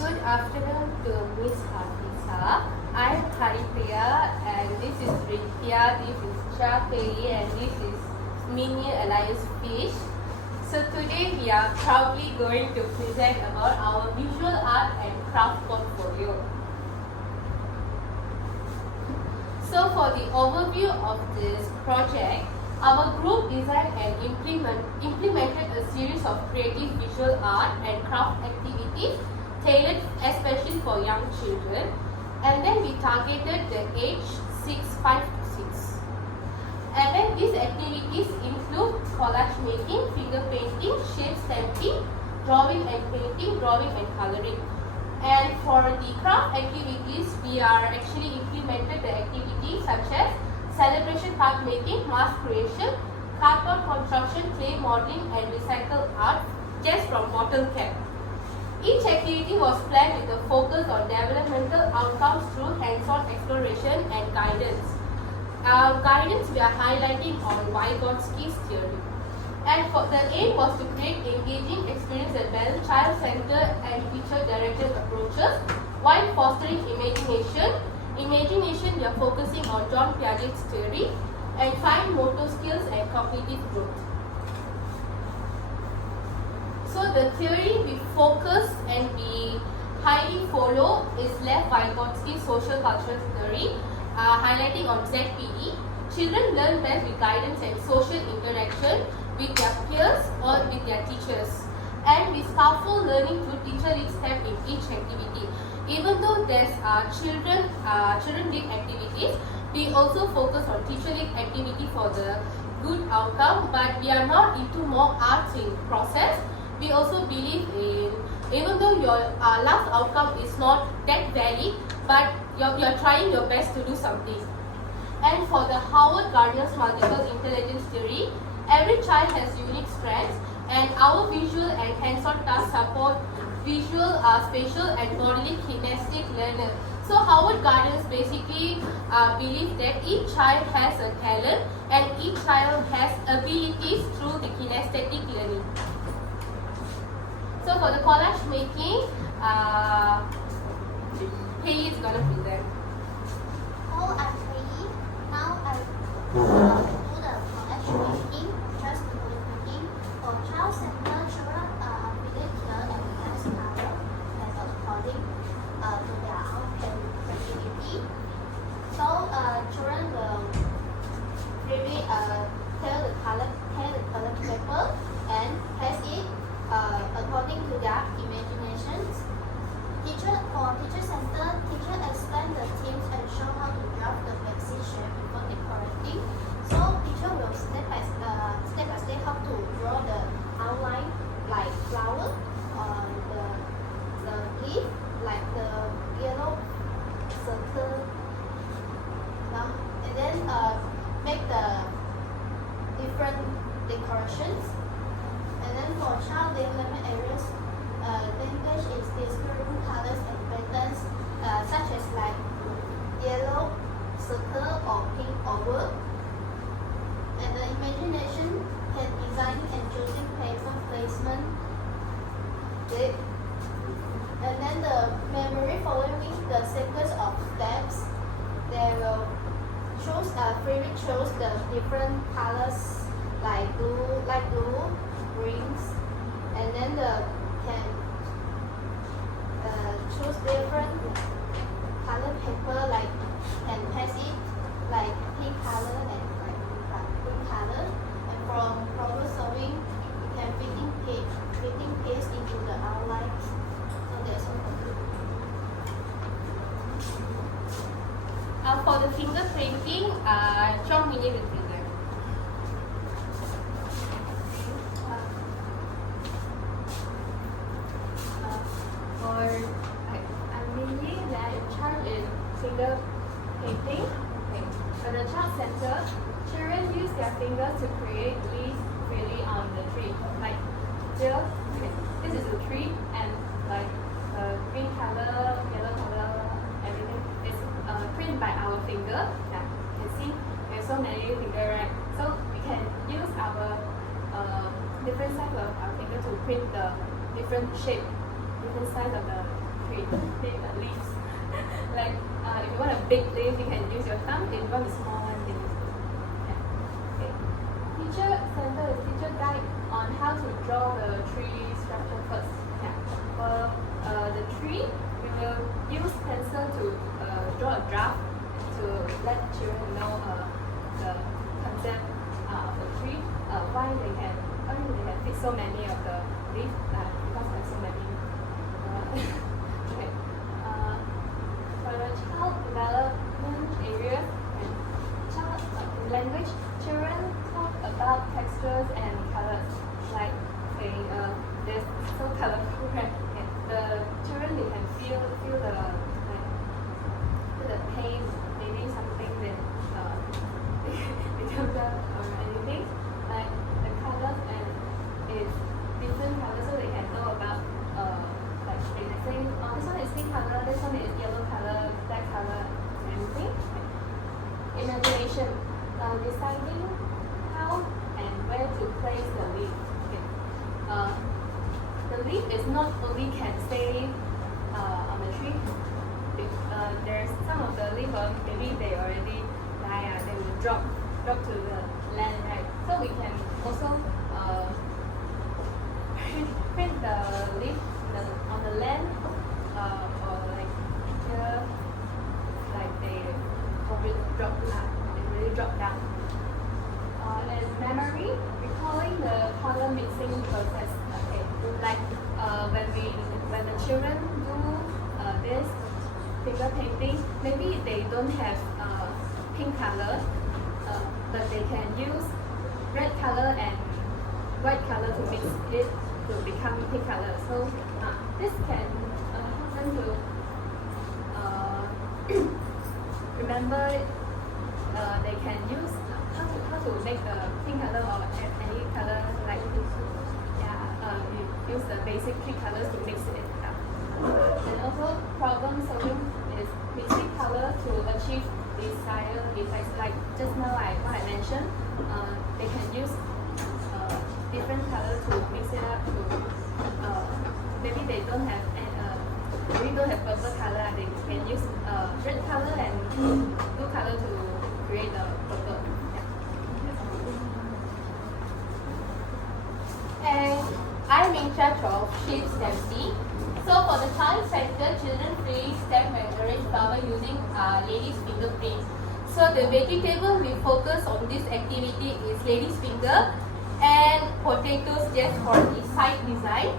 Good afternoon to Miss Hafisa. I am Haripriya and this is Ritya, this is Chapeli and this is Mini Elias Fish. So today we are proudly going to present about our visual art and craft portfolio. So for the overview of this project, our group designed and implemented a series of creative visual art and craft activities tailored especially for young children, and then we targeted the age 5 to 6. And then these activities include collage making, finger painting, shape stamping, drawing and painting, drawing and coloring. And for the craft activities, we are actually implemented the activities such as celebration card making, mask creation, cardboard construction, clay modeling and recycled art just from bottle cap. Each activity was planned with a focus on developmental outcomes through hands-on exploration and guidance. Guidance we are highlighting on Vygotsky's theory. And the aim was to create engaging experience that balance child-centered and teacher-directed approaches while fostering imagination. Imagination, we are focusing on John Piaget's theory and fine motor skills and cognitive growth. So the theory we focus and we highly follow is Lev Vygotsky's social cultural theory, highlighting on ZPE. Children learn best with guidance and social interaction with their peers or with their teachers. And we scaffold learning through teacher-led step in each activity. Even though there's children-led activities, we also focus on teacher-led activity for the good outcome, but we are not into more arts in process. We also believe in, even though your last outcome is not that valid, but you're trying your best to do something. And for the Howard Gardner's multiple intelligence theory, every child has unique strengths, and our visual and hands-on tasks support visual, spatial, and bodily kinesthetic learner. So Howard Gardner basically believes that each child has a talent and each child has abilities through the kinesthetic learning. So for the collage making, Haley is going to present. Hello, I'm Haley. Now I will do the collage making, just making for child-centered children within here and has color as according to their own creativity. So children will really tear the color paper and paste it according to their imaginations. For teacher center, teacher explain the themes and show how to draft the basic shape before decorating. So teacher will step by step how to draw the outline like flower, the leaf, like the yellow circle, and then make the different decorations. And then for child development areas, language is discovering colors and patterns such as like yellow circle or pink oval. And the imagination can design and choosing paper placement. And then the memory following the sequence of steps, they will freely choose the different colors like blue, light blue, greens, and then can choose different color paper like can paste it like pink color and like green color. And from problem solving, you can fitting paste into the outline. So that's all. For the finger painting, John Mini will present. I'm Minnie, and I'm in charge in finger painting. For the child center, children use their fingers to create leaves freely on the tree. Like here, this is a tree, and like green color, yellow color, everything is printed by our finger. Yeah, you can see there's so many fingers, right? So we can use our different size of our finger to print the different shape, different size of the create leaves. Like if you want a big leaf, you can use your thumb. If you want a small one, you can use your thumb. Okay. Teacher center is teacher guide on how to draw the tree structure first. Yeah. For the tree, we will use pencil to draw a draft to let children know the concept of the tree, why they can fit so many of the leaves, because there's so many. Okay. For the child development areas and child language, children talk about textures and colors. Like there's so colorful, right? Okay. The children, they can feel the paint, maybe something that they don't know or anything. Like the colors, and it's different colors, so they can know about like they can say, oh, this one is pink color, this one is yellow color, black color, anything. Imagination, deciding how and where to place the leaf. Okay. The leaf is not only can stay on the tree. There's some of the leaf, maybe they already die, they will drop to the land, right? So we can also print the leaf on the land, or like here, like they really drop down. And memory, recalling the color mixing process. Okay, like when the children do this finger painting, maybe they don't have pink color, but they can use red color and white color to mix it to become pink color. So this can help them to remember. They can use how to make the pink color or any color, like you use the basic three colors to mix it up. And also problem solving is mixing color to achieve desired effects. Like just now what I mentioned, they can use different colors to mix it up. Maybe they don't have purple color, they can use red color and blue color to create the purple. And I'm in charge of shape stamping. So for the child center, children freely stamp and arrange flower using lady's fingerprints. So the vegetable we focus on this activity is lady's finger and potatoes just for the side design.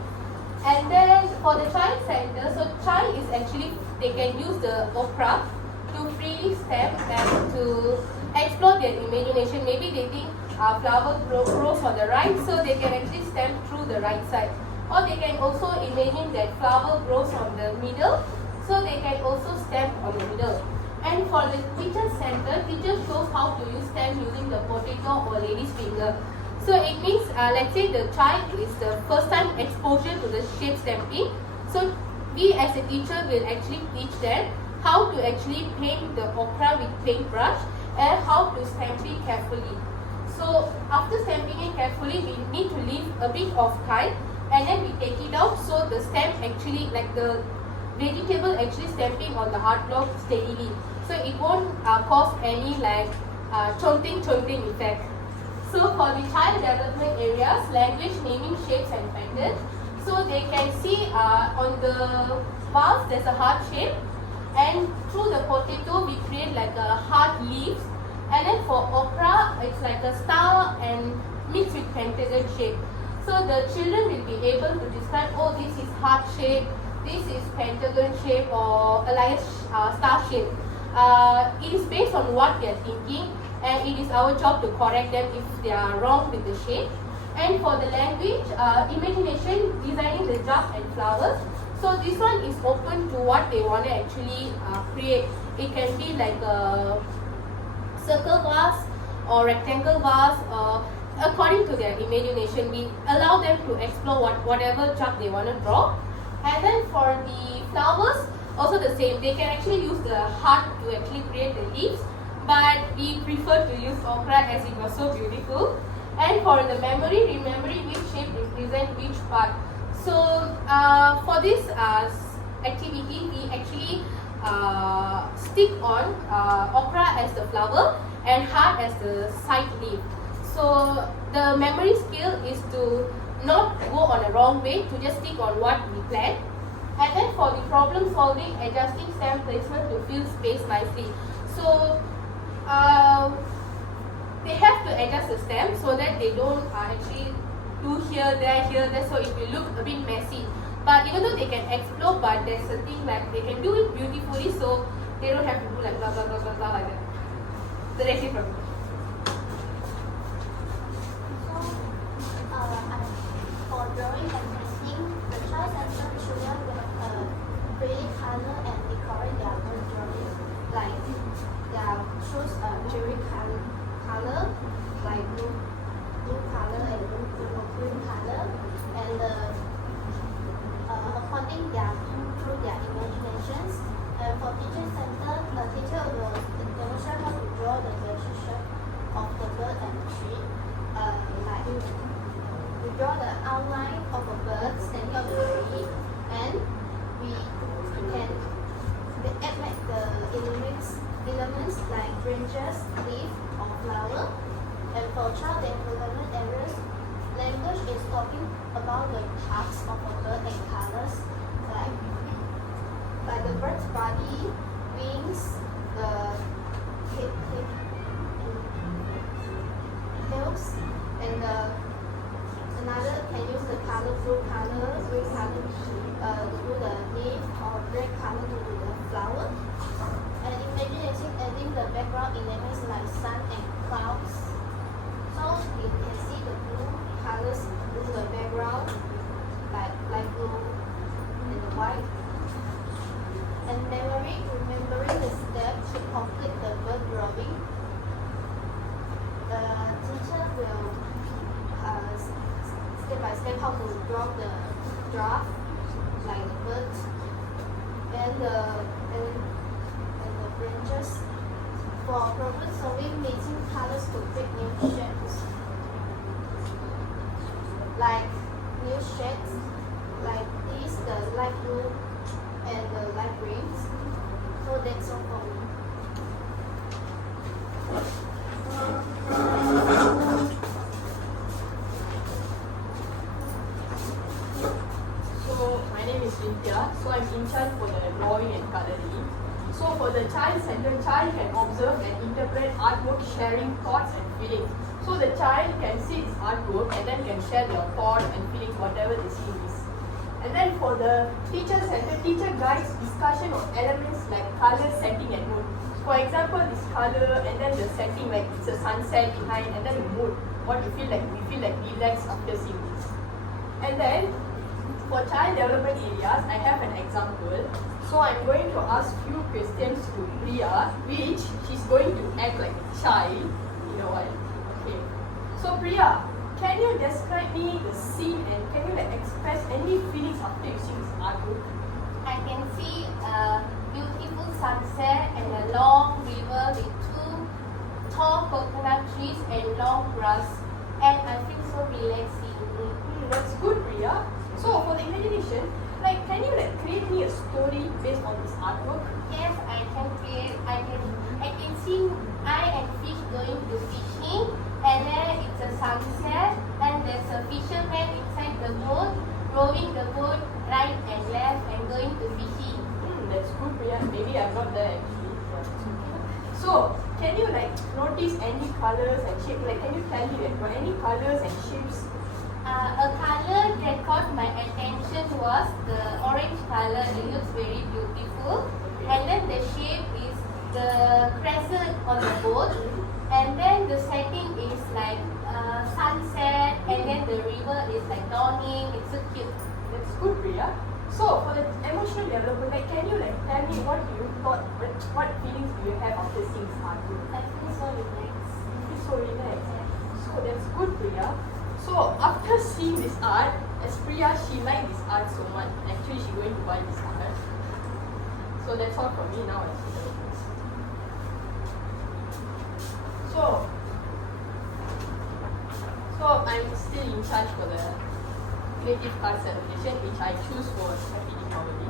And then for the child center, so child is actually, they can use the okra to freely stamp and to explore their imagination. Maybe they think flower grows on the right, so they can actually stamp through the right side. Or they can also imagine that flower grows on the middle, so they can also stamp on the middle. And for the teacher center, teacher shows how to use stamp using the potato or lady's finger. So it means, let's say the child is the first time exposure to the shape stamping. So we as a teacher will actually teach them how to actually paint the okra with paintbrush and how to stamp it carefully. So after stamping it carefully, we need to leave a bit of time and then we take it out, so the stamp actually, like the vegetable actually stamping on the art block steadily. So it won't cause any like chonting effect. So for the child development areas, language, naming, shapes and patterns. So they can see on the vase there's a heart shape, and through the potato we create like a heart leaves, and then for okra it's like a star and mixed with pentagon shape. So the children will be able to describe, oh, this is heart shape, this is pentagon shape or alliance star shape. It is based on what they are thinking, and it is our job to correct them if they are wrong with the shape. And for the language, imagination, designing the jug and flowers. So this one is open to what they want to actually create. It can be like a circle vase or rectangle vase, according to their imagination. We allow them to explore whatever jug they want to draw. And then for the flowers, also the same. They can actually use the heart to actually create the leaves, but we prefer to use okra as it was so beautiful. And for the memory, remembering which shape represents which part. So for this activity, we actually stick on okra as the flower and heart as the side leaf. So the memory skill is to not go on a wrong way, to just stick on what we planned. And then for the problem solving, adjusting stem placement to fill space nicely. So they have to adjust the stem so that they don't actually do here, there, so it will look a bit messy. But even though they can explore, but there's a thing like they can do it beautifully, so they don't have to do like blah blah blah blah blah like that. So that's it from me. For drawing and painting, the child center children will create color and decorate their own drawing. Like they choose a cherry color, like blue color and green color, and according through their imaginations. And for teacher center, the teacher will demonstrate how to draw the relationship of the bird and the tree. Like we draw the outline of a bird standing on the tree, and we can add like the elements like branches, leaf, or flower. And for child development areas, language is talking about the parts of a bird and colors, like the bird's body, wings, the tails, and another can use the color blue color, green color to do the leaf, or red color to do the flower. And imagination adding the background elements like sun and clouds. So you can see the blue colors in the background, like blue and the white. And remembering the steps to complete the bird drawing. The teacher will step by step how to draw the draft, like the birds and the branches. For problem solving, mixing colors to create new shapes, like new shades, like this, the light blue and the light greens. So that's all for me. So my name is Cynthia. So I'm in charge for the drawing and coloring. So for the child center, child can observe and interpret artwork, sharing thoughts and feelings. So the child can see this artwork and then can share their thoughts and feelings, whatever they see in this. And then for the teacher center, teacher guides discussion on elements like color, setting and mood. For example, this color and then the setting, like it's a sunset behind, and then the mood, what we feel like relaxed after seeing this. And then for child development areas, I have an example. So I'm going to ask few questions to Priya, which she's going to act like a child in a while. Okay. So Priya, can you describe me the scene and can you express any feelings after you see this artwork? I can see a beautiful sunset and a long river with two tall coconut trees and long grass, and I feel so relaxing. That's good, Priya. So for the imagination, can you create me a story based on this artwork? Yes, I can create. I can see I and fish going to fishing, and then it's a sunset, and there's a fisherman inside the boat, rowing the boat right and left and going to fishing. That's good, Priya. Maybe I'm not there actually. Yeah. So can you notice any colors and shapes? Can you tell me for any colors and shapes? A color that caught my attention was the orange color. It looks very beautiful. And then the shape is the crescent on the boat. And then the setting is like sunset. And then the river is like dawning. It's so cute. That's good, Priya. So for the emotional development, can you tell me what you thought, what feelings do you have after seeing this artwork? I feel so relaxed. You feel so relaxed. So that's good, Priya. So after seeing this art, as Priya, she liked this art so much. Actually, she's going to buy this art. So that's all from me now. Actually. So I'm still in charge for the Creative Arts Celebration, which I choose for Happy Deepavali.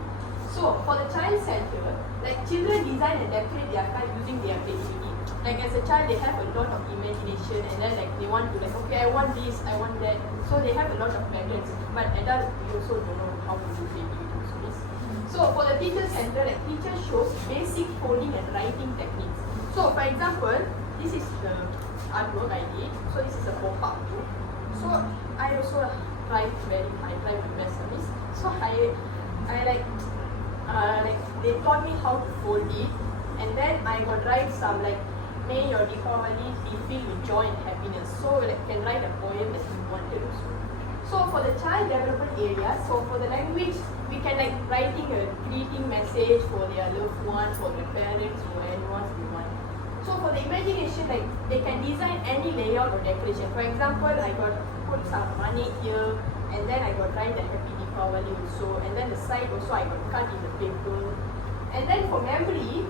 So So for the child center, like children design and decorate their car using their creativity. Like as a child, they have a lot of imagination, and then like they want to like, okay, I want this, I want that. So they have a lot of patterns. But adult, we also don't know how to do creativity. So for the teacher center, like teacher shows basic coding and writing techniques. So for example, this is the artwork I did. So this is a pop-up book. So I also try my best on this. So I like they taught me how to fold it, and then I got write some like, may your Deepavali be filled with joy and happiness. So like can write a poem that you wanted also. So for the child development area, so for the language, we can like writing a greeting message for their loved ones, for their parents, or anyone we want. So for the imagination, like they can design any layout or decoration. For example, I got put some money here, and then I got write the happy Deepavali also, and then the side also I got cut in the paper. And then for memory,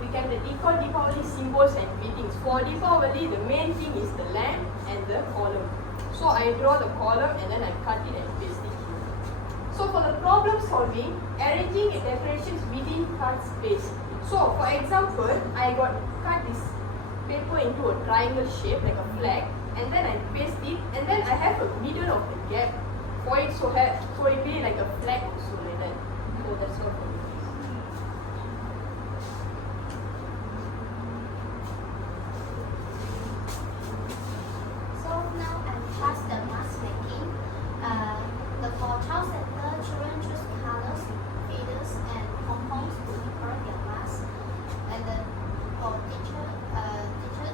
we can decode Deepavali symbols and greetings. For Deepavali, the main thing is the lamp and the column. So I draw the column and then I cut it and paste it here. So for the problem solving, arranging decorations within card space. So for example, I got cut this paper into a triangle shape like a flag, and then I paste it, and then I have a middle of the gap for it, so it be like a flag also like that. So that's all for me. So now I'm past the mask making. For child center, children choose colors, feathers, and compounds to decorate their mask. And then for teacher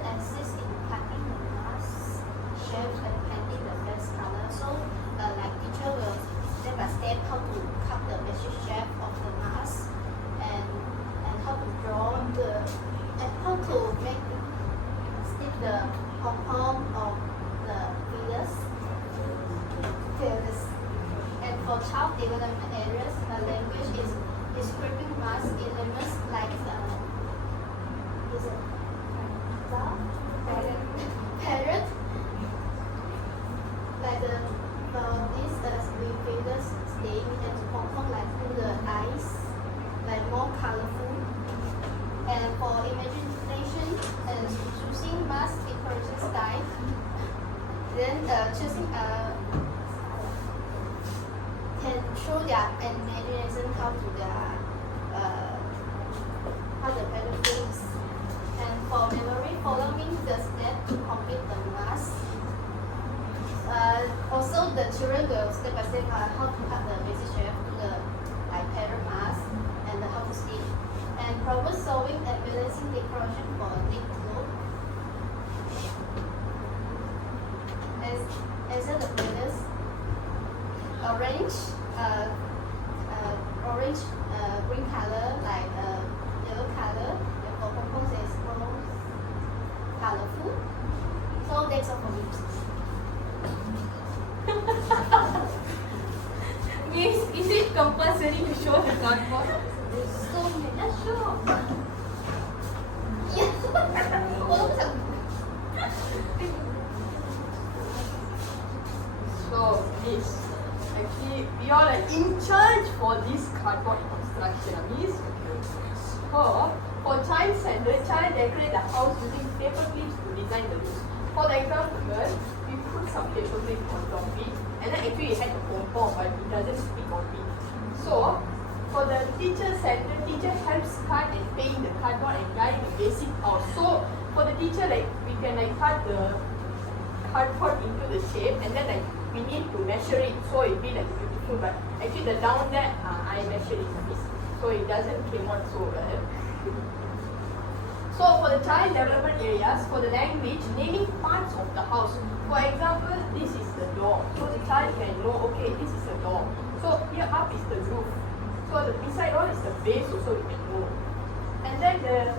assists in cutting the mask, shape, and painting the best color. So like teacher will step by step how to cut the basic shape of the mask, and how to draw and how to make stick the compound of the feathers. And for child development areas, the language is describing mask elements like is it dove? Parrot. Like these with feathers staying and compound like through the eyes, like more colorful. And for imagination and choosing mask decoration style, then choosing can show their imagination how the pattern looks. And for memory, following the step to complete the mask. Also, the children will step by step how to cut the basic shape to the like pattern mask, and how to stitch. And problem solving and balancing decoration for a thick look. As the feathers, orange, green color, like yellow color, and for compounds is most colorful. So that's all for me. Miss, is it compulsory to show the cardboard? So let's show. Yes. 我都不想。 So Miss, actually we are like in charge for this cardboard construction, Miss. So for child center, child decorate the house using paper clips to design the roofs. For the example, we put some paper clip on top of it, and then actually it had a pom-pom, but it doesn't stick on it. So for the teacher center, teacher helps cut and paint the cardboard and guide the basic house. So for the teacher, like we can like cut the cardboard into the shape, and then like we need to measure it so it be like beautiful. But actually the down there, I measured it a bit, so it doesn't came out so well. So for the child development areas, for the language, naming parts of the house. For example, this is the door. So the child can know, okay, this is the door. So here up is the roof. So the beside all is the base, also we can know. And then the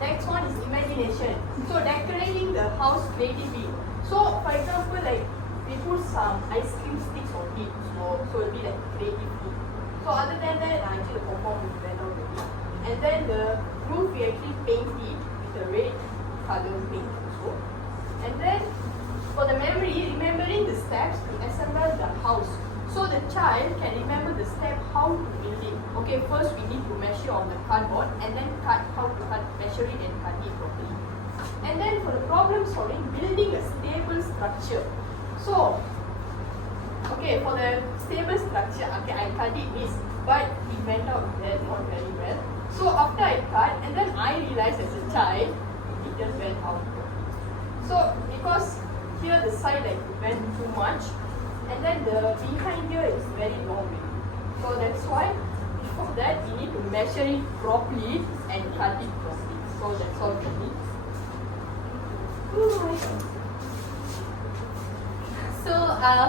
next one is imagination. So decorating the house creatively. So for example, like we put some ice cream sticks on it, so it'll be like creatively. So other than that, actually the compound is better already. And then the roof we actually paint it with a red color paint also. And then for the memory, remembering the steps to assemble the house. So the child can remember the step how to okay, first we need to measure on the cardboard and then measure it and cut it properly. And then for the problem solving, building a stable structure. So, okay, for the stable structure, okay, I cut it this, but it went out there not very well. So after I cut, and then I realized as a child, it just went out. So because here the side like went too much, and then the behind here is very long. So that's why before that we need to measure it properly and cut it properly. So that's all we need. So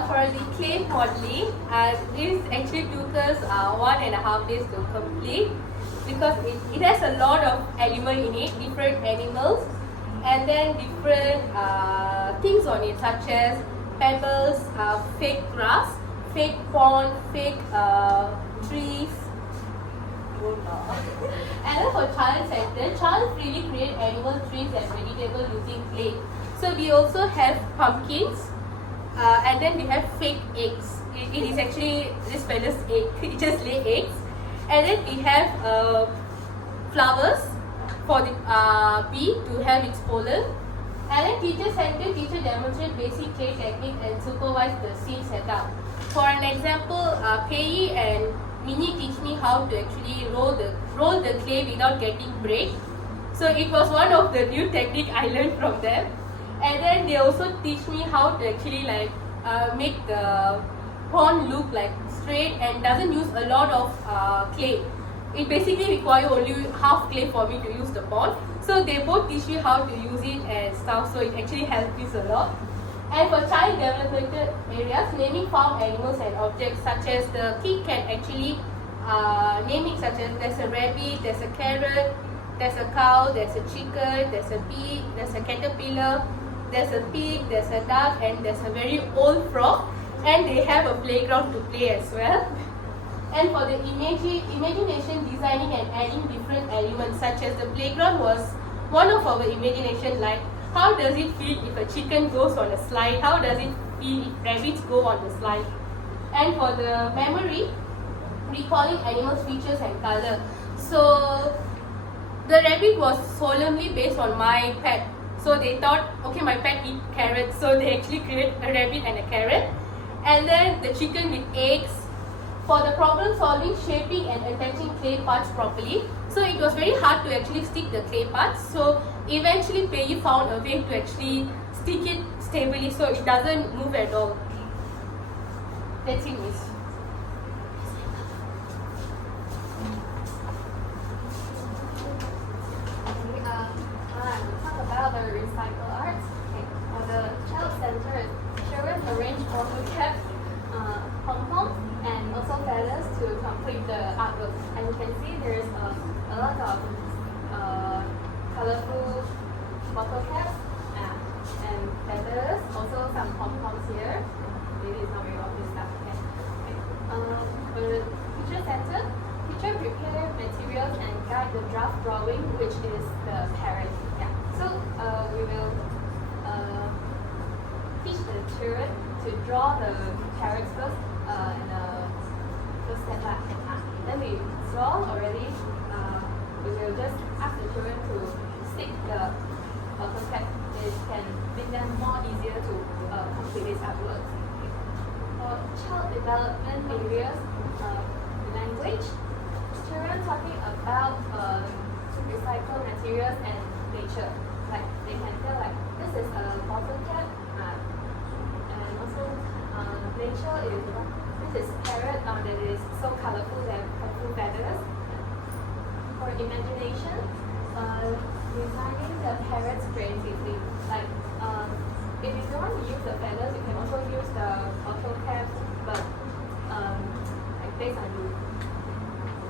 for the clay modeling, this actually took us 1.5 days to complete because it has a lot of elements in it, different animals, and then different things on it such as pebbles, fake grass, fake pond, fake trees. And then for child center, child really create animal, trees and vegetable using clay. So we also have pumpkins, and then we have fake eggs. It is actually this fellow's egg. It just lay eggs. And then we have flowers for the bee to have its pollen. And then teacher center, teacher demonstrate basic clay technique and supervise the scene setup. For an example, Pei and Minnie teach me how to actually roll the clay without getting break. So it was one of the new technique I learned from them. And then they also teach me how to actually like make the pond look like straight and doesn't use a lot of clay. It basically requires only half clay for me to use the pond. So they both teach me how to use it and stuff. So it actually helps me a lot. And for child developmental areas, naming farm animals and objects such as the kid can actually name it such as there's a rabbit, there's a carrot, there's a cow, there's a chicken, there's a bee, there's a caterpillar, there's a pig, there's a duck, and there's a very old frog. And they have a playground to play as well. And for the imagination, designing and adding different elements such as the playground was one of our imagination, like how does it feel if a chicken goes on a slide? How does it feel if rabbits go on the slide? And for the memory, recalling animals' features and color. So the rabbit was solemnly based on my pet. So they thought, okay, my pet eats carrots, so they actually created a rabbit and a carrot. And then the chicken with eggs. For the problem solving, shaping and attaching clay parts properly. So it was very hard to actually stick the clay parts. So eventually Pei found a way to actually stick it stably so it doesn't move at all. That's it, miss. We'll talk about the recycle arts. Okay. For the child center, children arrange bottle caps, pom-poms, and also feathers to complete the artwork. And you can see there's a lot of colorful bottle caps and feathers, also some pom-poms here. Maybe it's not very obvious stuff. Okay. For the teacher center, teacher prepare materials and guide the draft drawing, which is the parrot. Yeah. So we will teach the children to draw the parrots first in the first step. Then we draw already. We will just ask the children to stick the bottle cap. It can make them more easier to complete this artwork. For child development areas, language, children talking about recycled materials and nature. Like they can tell like this is a bottle cap, and also nature is this is parrot that is so colorful and colorful feathers. For imagination, designing the parrots creatively. Like if you don't want to use the feathers, you can also use the bottle caps, but like based on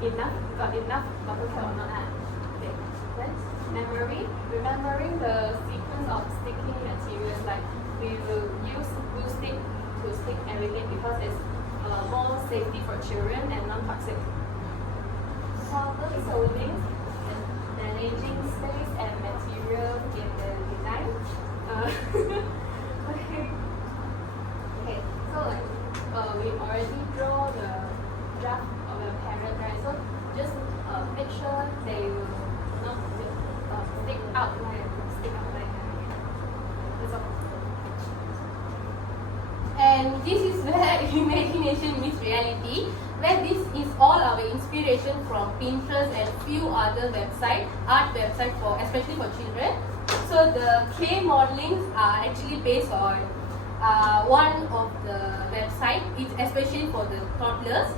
you got enough bottle cap or not. Okay. Then memory, remembering the sequence of sticking materials. Like we will use glue stick to stick everything because it's more safety for children and non-toxic. Problem solving, managing space and material in the design. Okay, so like we already draw the draft of the parrot, right? So sure they will not stick out like that's all. And this is where imagination meets reality, where this is all our inspiration from Pinterest and few other art websites for especially for children. So the clay modelings are actually based on one of the website. It's especially for the toddlers.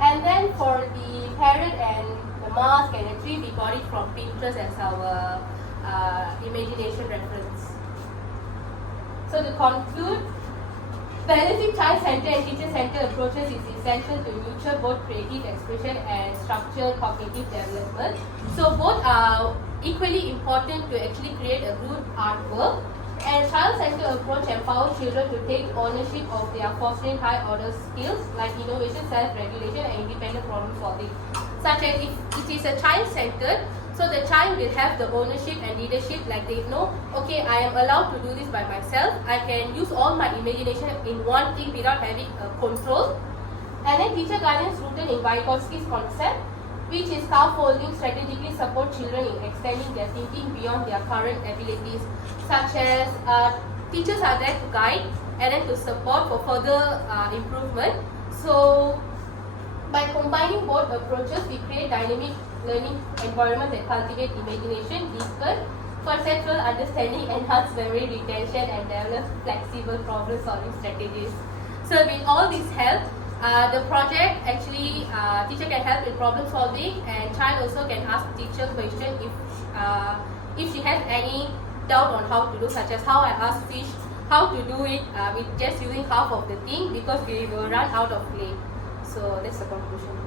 And then for the parrot and the mask and the tree, we got it from Pinterest as our imagination reference. So to conclude, balancing child-centered and teacher-centered approaches is essential to nurture both creative expression and structural cognitive development. So both are equally important to actually create a good artwork. And child-centered approach empowers children to take ownership of their fostering high-order skills like innovation, self-regulation, and independent problem-solving. Such as if it is a child-centered, so the child will have the ownership and leadership, like they know, okay, I am allowed to do this by myself. I can use all my imagination in one thing without having a control. And then teacher guidance rooted in Vygotsky's concept, which is scaffolding strategically support children in extending their thinking beyond their current abilities, such as teachers are there to guide and then to support for further improvement. So by combining both approaches, we create dynamic learning environment that cultivate imagination, deepen conceptual understanding, enhance memory retention, and develop flexible problem-solving strategies. So with all this help, the project actually teacher can help in problem solving, and child also can ask teacher question if she has any doubt on how to do, such as how I asked fish how to do it with just using half of the thing because we will run out of clay. So that's the conclusion.